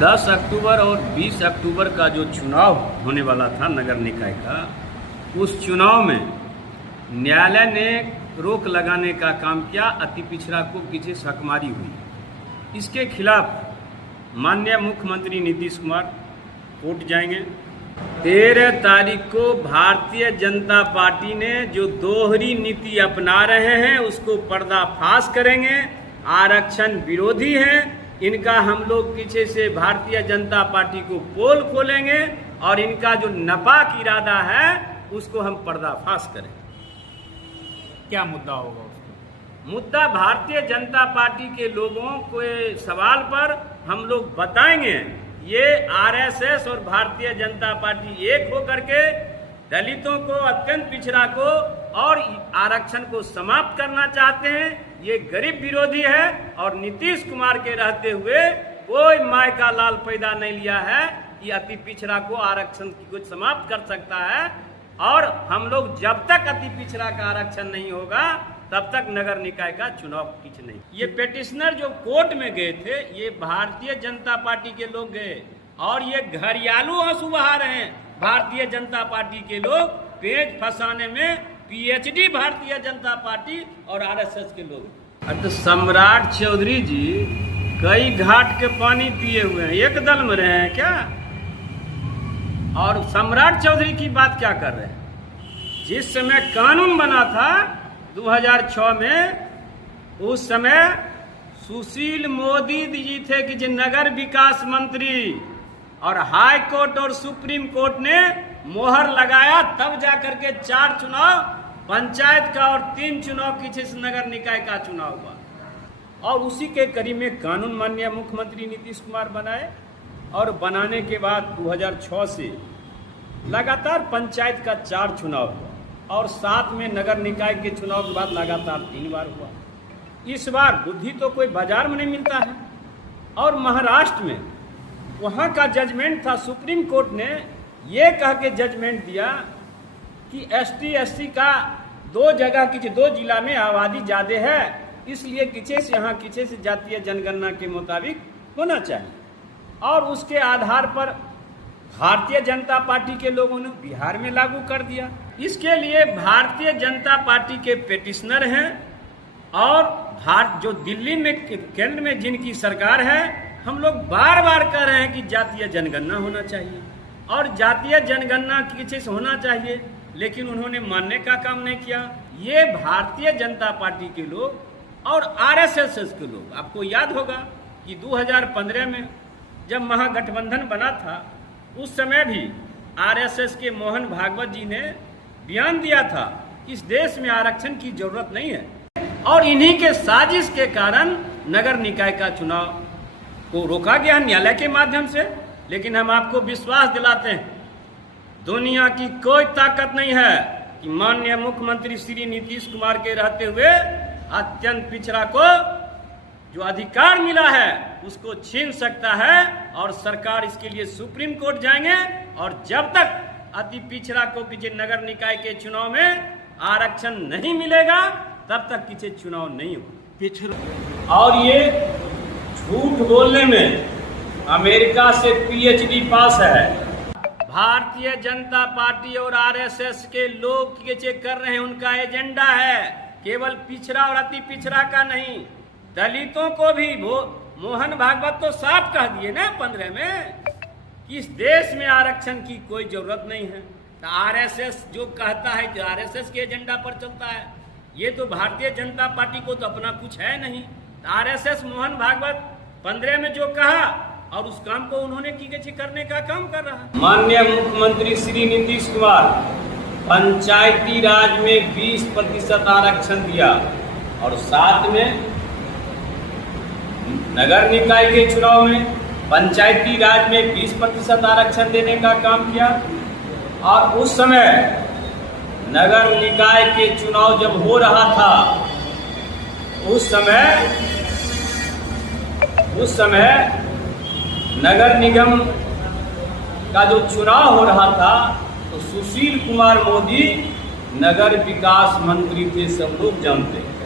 10 अक्टूबर और 20 अक्टूबर का जो चुनाव होने वाला था नगर निकाय का, उस चुनाव में न्यायालय ने रोक लगाने का काम किया। अति पिछड़ा को पीछे सकमारी हुई। इसके खिलाफ माननीय मुख्यमंत्री नीतीश कुमार कोर्ट जाएंगे। 13 तारीख को भारतीय जनता पार्टी ने जो दोहरी नीति अपना रहे हैं उसको पर्दाफाश करेंगे। आरक्षण विरोधी हैं, इनका हम लोग पीछे से भारतीय जनता पार्टी को पोल खोलेंगे और इनका जो नापाक इरादा है उसको हम पर्दाफाश करेंगे। क्या मुद्दा होगा उसको? मुद्दा भारतीय जनता पार्टी के लोगों के सवाल पर हम लोग बताएंगे। ये आरएसएस और भारतीय जनता पार्टी एक होकर के दलितों को, अत्यंत पिछड़ा को और आरक्षण को समाप्त करना चाहते हैं। ये गरीब विरोधी है और नीतीश कुमार के रहते हुए कोई माय का लाल पैदा नहीं लिया है कि अति पिछड़ा को आरक्षण को समाप्त कर सकता है। और हम लोग जब तक अति पिछड़ा का आरक्षण नहीं होगा तब तक नगर निकाय का चुनाव कुछ नहीं। ये पिटिशनर जो कोर्ट में गए थे ये भारतीय जनता पार्टी के लोग गए और ये घरियालू आंसू बहा रहे हैं। भारतीय जनता पार्टी के लोग पेज फंसाने में पीएचडी भारतीय जनता पार्टी और आरएसएस के लोग। अब तो सम्राट चौधरी जी कई घाट के पानी पिए हुए हैं, एक दल में रहे हैं क्या? और सम्राट चौधरी की बात क्या कर रहे हैं? जिस समय कानून बना था 2006 में, उस समय सुशील मोदी जी थे कि जो नगर विकास मंत्री, और हाई कोर्ट और सुप्रीम कोर्ट ने मोहर लगाया, तब जाकर के 4 चुनाव पंचायत का और 3 चुनाव पीछे से नगर निकाय का चुनाव हुआ। और उसी के कड़ी में कानून माननीय मुख्यमंत्री नीतीश कुमार बनाए और बनाने के बाद 2006 से लगातार पंचायत का 4 चुनाव हुआ और साथ में नगर निकाय के चुनाव के बाद लगातार 3 बार हुआ। इस बार बुद्धि तो कोई बाजार में नहीं मिलता है। और महाराष्ट्र में वहाँ का जजमेंट था, सुप्रीम कोर्ट ने ये कह के जजमेंट दिया कि एसटी एससी का 2 जगह की 2 जिला में आबादी ज़्यादा है, इसलिए किसी से यहाँ किसी से जातीय जनगणना के मुताबिक होना चाहिए। और उसके आधार पर भारतीय जनता पार्टी के लोगों ने बिहार में लागू कर दिया। इसके लिए भारतीय जनता पार्टी के पिटिशनर हैं और जो दिल्ली में केंद्र में जिनकी सरकार है, हम लोग बार बार कह रहे हैं कि जातीय जनगणना होना चाहिए और जातीय जनगणना किसी से होना चाहिए, लेकिन उन्होंने मानने का काम नहीं किया। ये भारतीय जनता पार्टी के लोग और आरएसएस के लोग, आपको याद होगा कि 2015 में जब महागठबंधन बना था उस समय भी आरएसएस के मोहन भागवत जी ने बयान दिया था कि इस देश में आरक्षण की जरूरत नहीं है। और इन्हीं के साजिश के कारण नगर निकाय का चुनाव को रोका गया न्यायालय के माध्यम से। लेकिन हम आपको विश्वास दिलाते हैं, दुनिया की कोई ताकत नहीं है कि माननीय मुख्यमंत्री श्री नीतीश कुमार के रहते हुए अत्यंत पिछड़ा को जो अधिकार मिला है उसको छीन सकता है। और सरकार इसके लिए सुप्रीम कोर्ट जाएंगे और जब तक अति पिछड़ा को किसी नगर निकाय के चुनाव में आरक्षण नहीं मिलेगा तब तक किसी चुनाव नहीं होगा। और ये झूठ बोलने में अमेरिका से पीएचडी पास है। भारतीय जनता पार्टी और आरएसएस के लोग ये चेक कर रहे हैं, उनका एजेंडा है केवल पिछड़ा और अति पिछड़ा का नहीं, दलितों को भी। वो मोहन भागवत तो साफ कह दिए ना 15 में कि इस देश में आरक्षण की कोई जरूरत नहीं है। तो आरएसएस जो कहता है कि आरएसएस के एजेंडा पर चलता है, ये तो भारतीय जनता पार्टी को तो अपना कुछ है नहीं। तो आरएसएस मोहन भागवत 15 में जो कहा और उस काम को उन्होंने की करने का काम कर रहा है। माननीय मुख्यमंत्री श्री नीतीश कुमार पंचायती राज में 20% आरक्षण दिया और साथ में नगर निकाय के चुनाव में पंचायती राज में 20% आरक्षण देने का काम किया। और उस समय नगर निकाय के चुनाव जब हो रहा था उस समय नगर निगम का जो चुनाव हो रहा था तो सुशील कुमार मोदी नगर विकास मंत्री थे, सब लोग जानते हैं।